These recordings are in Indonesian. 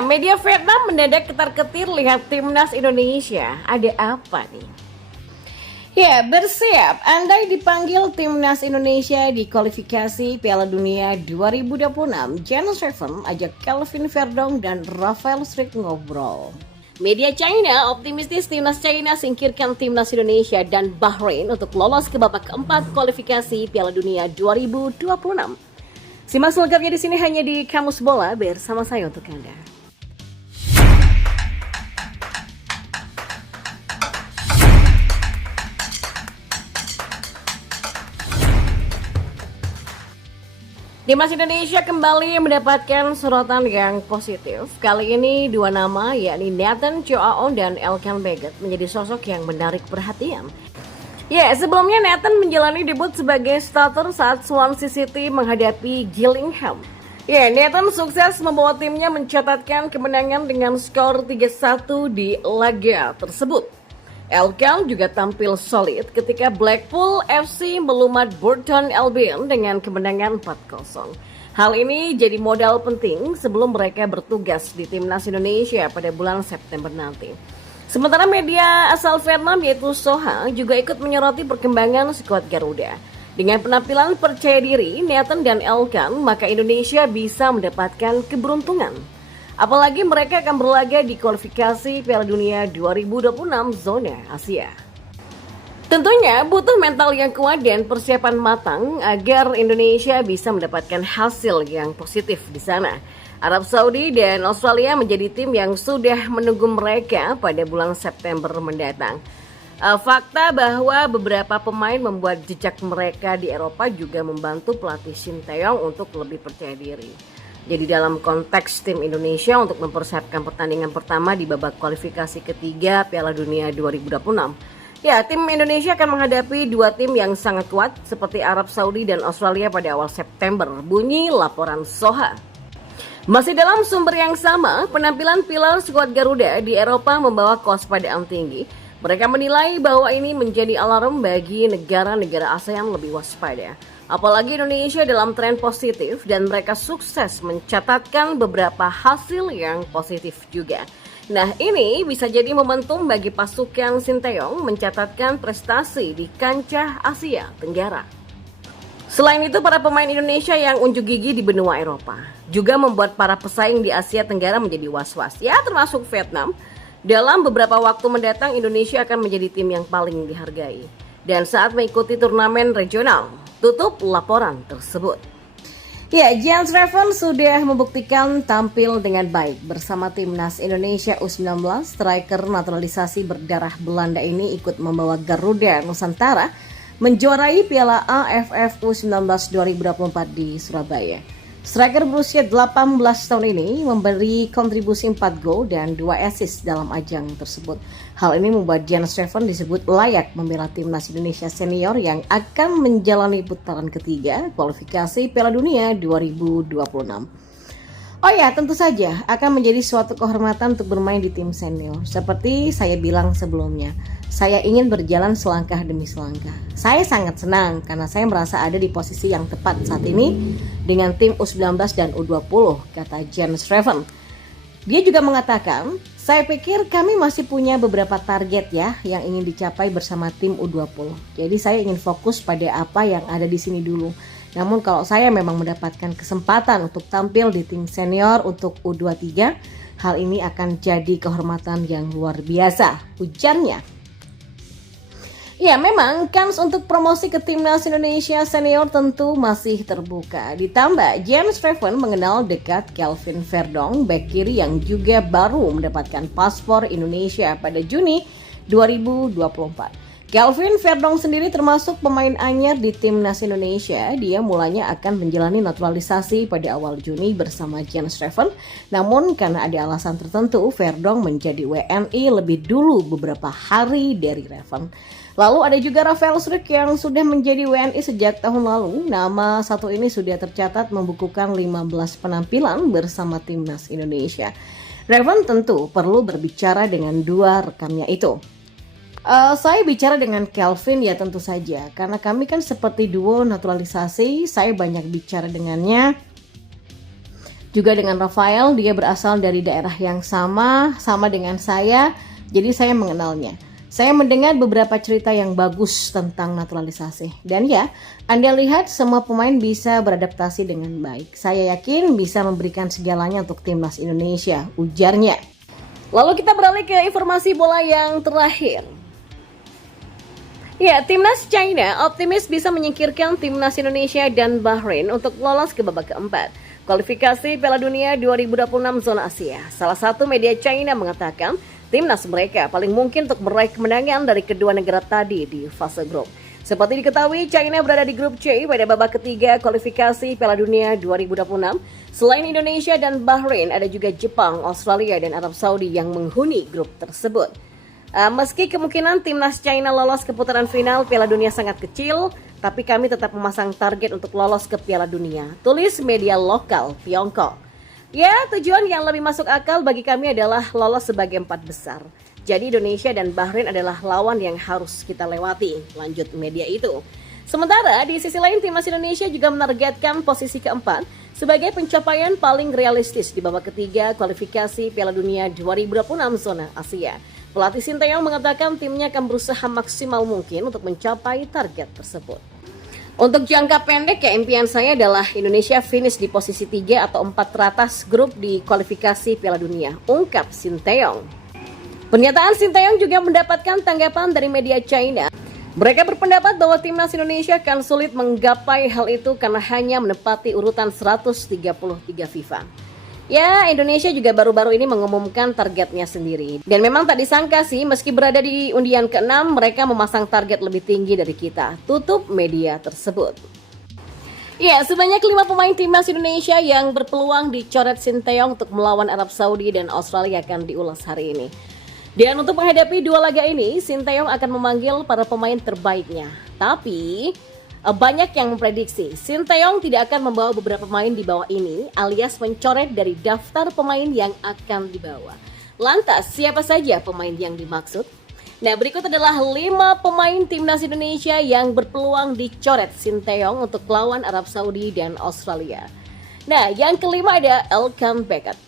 Ya, media Vietnam mendadak ketar-ketir lihat timnas Indonesia. Ada apa nih? Ya, bersiap. Andai dipanggil timnas Indonesia di kualifikasi Piala Dunia 2026, Jens Steffen ajak Kelvin Verdong dan Rafael Struijk ngobrol. Media China optimistis timnas China singkirkan timnas Indonesia dan Bahrain untuk lolos ke babak keempat kualifikasi Piala Dunia 2026. Simak selengkapnya di sini hanya di Kamus Bola bersama saya untuk Anda. Timnas Indonesia kembali mendapatkan sorotan yang positif. Kali ini dua nama yakni Nathan Choaon dan Elkan Baggett menjadi sosok yang menarik perhatian. Ya, sebelumnya Nathan menjalani debut sebagai starter saat Swansea City menghadapi Gillingham. Ya, Nathan sukses membawa timnya mencatatkan kemenangan dengan skor 3-1 di laga tersebut. Elkan juga tampil solid ketika Blackpool FC melumat Burton Albion dengan kemenangan 4-0. Hal ini jadi modal penting sebelum mereka bertugas di timnas Indonesia pada bulan September nanti. Sementara media asal Vietnam yaitu Soha juga ikut menyoroti perkembangan skuad Garuda. Dengan penampilan percaya diri Nathan dan Elkan, maka Indonesia bisa mendapatkan keberuntungan. Apalagi mereka akan berlaga di kualifikasi Piala Dunia 2026 zona Asia. Tentunya butuh mental yang kuat dan persiapan matang agar Indonesia bisa mendapatkan hasil yang positif di sana. Arab Saudi dan Australia menjadi tim yang sudah menunggu mereka pada bulan September mendatang. Fakta bahwa beberapa pemain membuat jejak mereka di Eropa juga membantu pelatih Shin Tae-yong untuk lebih percaya diri. Jadi dalam konteks tim Indonesia untuk mempersiapkan pertandingan pertama di babak kualifikasi ketiga Piala Dunia 2026. Ya, tim Indonesia akan menghadapi dua tim yang sangat kuat seperti Arab Saudi dan Australia pada awal September, bunyi laporan Soha. Masih dalam sumber yang sama, penampilan pilar skuad Garuda di Eropa membawa kewaspadaan tinggi. Mereka menilai bahwa ini menjadi alarm bagi negara-negara ASEAN lebih waspada. Apalagi Indonesia dalam tren positif dan mereka sukses mencatatkan beberapa hasil yang positif juga. Nah, ini bisa jadi momentum bagi pasukan Shin Tae-yong mencatatkan prestasi di kancah Asia Tenggara. Selain itu, para pemain Indonesia yang unjuk gigi di benua Eropa juga membuat para pesaing di Asia Tenggara menjadi was-was, ya termasuk Vietnam. Dalam beberapa waktu mendatang, Indonesia akan menjadi tim yang paling dihargai. Dan saat mengikuti turnamen regional, tutup laporan tersebut. Ya, Jens Steffen sudah membuktikan tampil dengan baik bersama timnas Indonesia U19. Striker naturalisasi berdarah Belanda ini ikut membawa Garuda Nusantara menjuarai Piala AFF U19 2024 di Surabaya. Striker berusia 18 tahun ini memberi kontribusi 4 gol dan 2 assist dalam ajang tersebut. Hal ini membuat Jens Steffen disebut layak membela timnas Indonesia senior yang akan menjalani putaran ketiga kualifikasi Piala Dunia 2026. Oh ya, tentu saja akan menjadi suatu kehormatan untuk bermain di tim senior. Seperti saya bilang sebelumnya, saya ingin berjalan selangkah demi selangkah. Saya sangat senang karena saya merasa ada di posisi yang tepat saat ini dengan tim U19 dan U20, kata Jens Steffen. Dia juga mengatakan, saya pikir kami masih punya beberapa target ya yang ingin dicapai bersama tim U20. Jadi saya ingin fokus pada apa yang ada di sini dulu. Namun kalau saya memang mendapatkan kesempatan untuk tampil di tim senior untuk U23, hal ini akan jadi kehormatan yang luar biasa, ujarnya. Ya, memang kans untuk promosi ke timnas Indonesia senior tentu masih terbuka. Ditambah, Jens Steffen mengenal dekat Kelvin Verdong, bek kiri yang juga baru mendapatkan paspor Indonesia pada Juni 2024. Kelvin Verdong sendiri termasuk pemain anyar di timnas Indonesia. Dia mulanya akan menjalani naturalisasi pada awal Juni bersama Jens Steffen. Namun karena ada alasan tertentu, Verdong menjadi WNI lebih dulu beberapa hari dari Steffen. Lalu ada juga Rafael Struijk yang sudah menjadi WNI sejak tahun lalu. Nama satu ini sudah tercatat membukukan 15 penampilan bersama timnas Indonesia. Steffen tentu perlu berbicara dengan dua rekannya itu. Saya bicara dengan Kelvin ya tentu saja, karena kami kan seperti duo naturalisasi, saya banyak bicara dengannya. Juga dengan Rafael, dia berasal dari daerah yang sama dengan saya, jadi saya mengenalnya. Saya mendengar beberapa cerita yang bagus tentang naturalisasi. Dan ya, Anda lihat semua pemain bisa beradaptasi dengan baik. Saya yakin bisa memberikan segalanya untuk timnas Indonesia, ujarnya. Lalu kita beralih ke informasi bola yang terakhir. Ya, timnas China optimis bisa menyingkirkan timnas Indonesia dan Bahrain untuk lolos ke babak keempat kualifikasi Piala Dunia 2026 zona Asia. Salah satu media China mengatakan timnas mereka paling mungkin untuk meraih kemenangan dari kedua negara tadi di fase grup. Seperti diketahui, China berada di grup C pada babak ketiga kualifikasi Piala Dunia 2026. Selain Indonesia dan Bahrain, ada juga Jepang, Australia, dan Arab Saudi yang menghuni grup tersebut. Meski kemungkinan timnas China lolos ke putaran final Piala Dunia sangat kecil, tapi kami tetap memasang target untuk lolos ke Piala Dunia, tulis media lokal Tiongkok. Ya, tujuan yang lebih masuk akal bagi kami adalah lolos sebagai 4 besar. Jadi Indonesia dan Bahrain adalah lawan yang harus kita lewati, lanjut media itu. Sementara di sisi lain timnas Indonesia juga menargetkan posisi keempat sebagai pencapaian paling realistis di babak ketiga kualifikasi Piala Dunia 2026 zona Asia. Pelatih Sinteyong mengatakan timnya akan berusaha maksimal mungkin untuk mencapai target tersebut. Untuk jangka pendek, ya impian saya adalah Indonesia finish di posisi 3 atau 4 teratas grup di kualifikasi Piala Dunia, ungkap Sinteyong. Pernyataan Sinteyong juga mendapatkan tanggapan dari media China. Mereka berpendapat bahwa timnas Indonesia akan sulit menggapai hal itu karena hanya menempati urutan 133 FIFA. Ya, Indonesia juga baru-baru ini mengumumkan targetnya sendiri. Dan memang tak disangka sih, meski berada di undian ke-6, mereka memasang target lebih tinggi dari kita. Tutup media tersebut. Ya, sebanyak 5 pemain timnas Indonesia yang berpeluang dicoret Sinteyong untuk melawan Arab Saudi dan Australia akan diulas hari ini. Dan untuk menghadapi 2 laga ini, Sinteyong akan memanggil para pemain terbaiknya. Tapi banyak yang memprediksi Sinteyong tidak akan membawa beberapa pemain di bawah ini, alias mencoret dari daftar pemain yang akan dibawa. Lantas, siapa saja pemain yang dimaksud? Nah, berikut adalah 5 pemain timnas Indonesia yang berpeluang dicoret Sinteyong untuk lawan Arab Saudi dan Australia. Nah, yang kelima ada Elkan Baggett.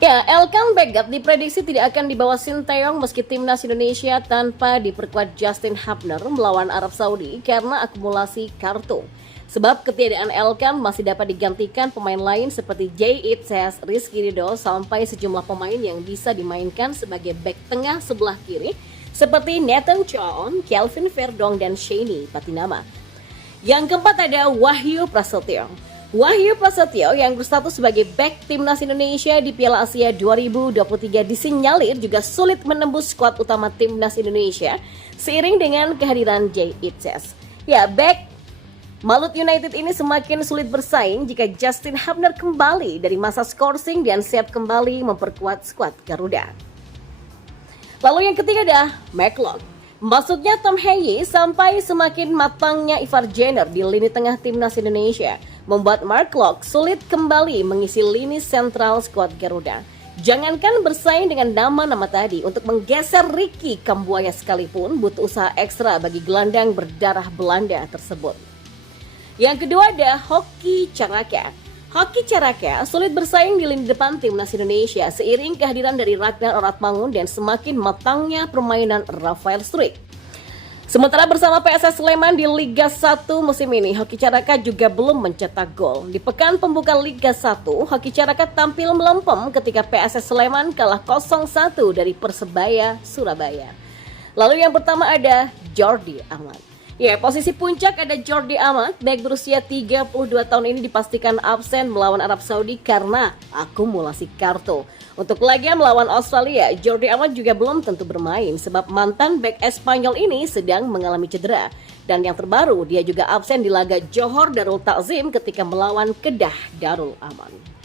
Ya, Elkan Baggett diprediksi tidak akan dibawa Sinteyong meski timnas Indonesia tanpa diperkuat Justin Hubner melawan Arab Saudi karena akumulasi kartu. Sebab ketiadaan Elkan masih dapat digantikan pemain lain seperti Jay Itzes, Rizky Ridho, sampai sejumlah pemain yang bisa dimainkan sebagai bek tengah sebelah kiri seperti Nathan Chow, Kelvin Verdong, dan Shani Patinama. Yang keempat ada Wahyu Prasetyo. Wahyu Prasetyo yang berstatus sebagai bek timnas Indonesia di Piala Asia 2023 disinyalir juga sulit menembus skuad utama timnas Indonesia seiring dengan kehadiran Jay Itzes. Ya, bek Malut United ini semakin sulit bersaing jika Justin Hubner kembali dari masa skorsing dan siap kembali memperkuat skuad Garuda. Lalu yang ketiga ada McLeod. Maksudnya Tom Heye sampai semakin matangnya Ivar Jenner di lini tengah timnas Indonesia membuat Mark Locke sulit kembali mengisi lini sentral skuad Garuda. Jangankan bersaing dengan nama-nama tadi, untuk menggeser Ricky Kambuaya sekalipun butuh usaha ekstra bagi gelandang berdarah Belanda tersebut. Yang kedua ada Hoki Caraka. Hoki Caraka sulit bersaing di lini depan timnas Indonesia seiring kehadiran dari Ragnar Oratmangun dan semakin matangnya permainan Rafael Struijk. Sementara bersama PSS Sleman di Liga 1 musim ini, Hoki Caraka juga belum mencetak gol. Di pekan pembuka Liga 1, Hoki Caraka tampil melempem ketika PSS Sleman kalah 0-1 dari Persebaya Surabaya. Lalu yang pertama ada Jordi Amat. Ya, posisi puncak ada Jordi Amat, bek berusia 32 tahun ini dipastikan absen melawan Arab Saudi karena akumulasi kartu. Untuk laga melawan Australia, Jordi Amat juga belum tentu bermain sebab mantan bek Espanyol ini sedang mengalami cedera. Dan yang terbaru, dia juga absen di laga Johor Darul Takzim ketika melawan Kedah Darul Aman.